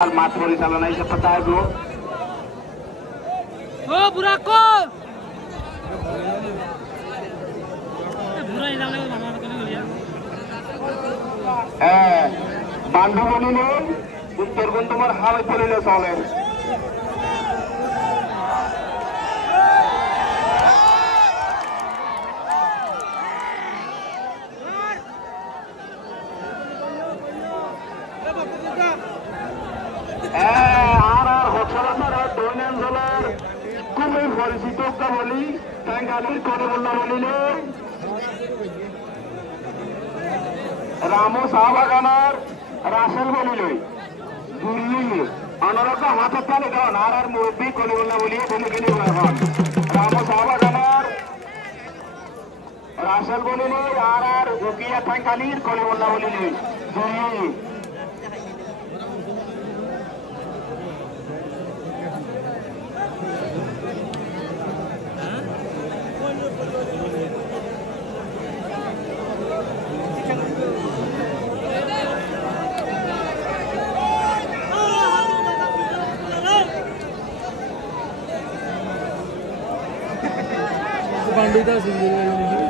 মাঠ পরিচালনা হিসেবে থাকবো বান্ধবনী নেই উত্তর কোন তোমার হালে পড়িলে চলে খুবই পরিচিত বলি টাঙ্গালির করিমুল্লাহ বলিলে রামু চা বাগানের রাসেল বলিলে ঘুরিয়ে অনরত হাতের তালে গান আর মুরব্বী করিমুল্লাহ বলিয়ে বলে গেলে এখন রামু চা বাগানের রাসেল বলিলে আর রুকিয়া টাঙ্গালির করিমুল্লাহ বলিলে ঘুরিয়ে Bandita sendiri ini,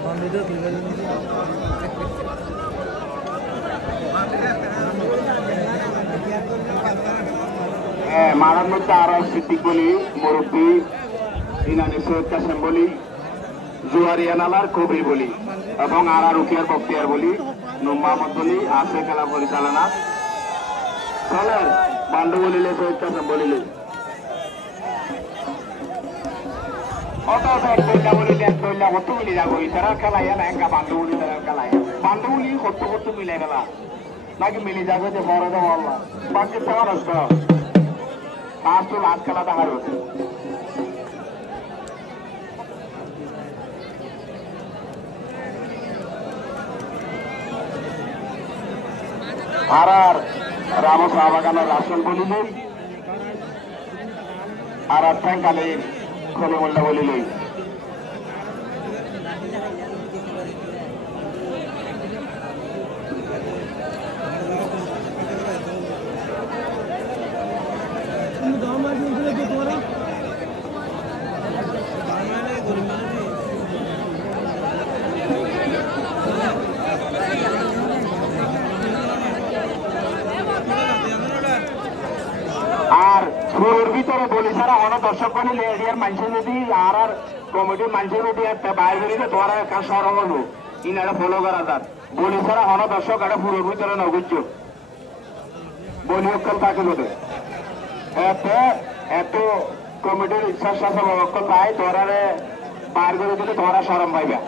bandita tinggal ini. মারার মধ্যে আরো সিদ্দিক বলি মুরব্বী ইনানি সৈয়দ কাসেম বলি জুয়ারিয়া নালার কবির বলি এবং আর রুকিয়ার বক্তিয়ার বলি নুম মাহমুদ বলি আছে খেলা পরিচালনা চলেন বান্ডু বলিলে সৈয়দ কাসেম বলিলে অত দৈলা বলিলে দৈলা কত মিলি যাব ইতারা খেলাইয়া না এঙ্কা বান্ডু বলি তারা খেলাইয়া বান্ডু বলি কত মিলে গেলা নাকি মিলি যাবে যে বড় তো বললা বাকি তোমার আসতো ফার্স্ট টু লাস্ট খেলা দেখার হচ্ছে আর রামু চা বাগানের রাসেল বলিলে আর টাঙ্গালির কলিমুল্লাহ বলিলে আর শুরুর ভিতরে বলি ছাড়া অন দর্শক বলিলে এরিয়ার মানুষের যদি আর কমিটির মানুষের যদি একটা বাইর করিলে তোমার একটা সরম হলো ইনারা ফলো করা যাক বলি ছাড়া অন দর্শক একটা পুরোর ভিতরে নগুচ্ছ বলি অক্ষল থাকে বোধে এত কমিটির ইচ্ছা শাসন অক্ষল পাই তোরা বাইর করে দিলে তোমরা সরম পাইবা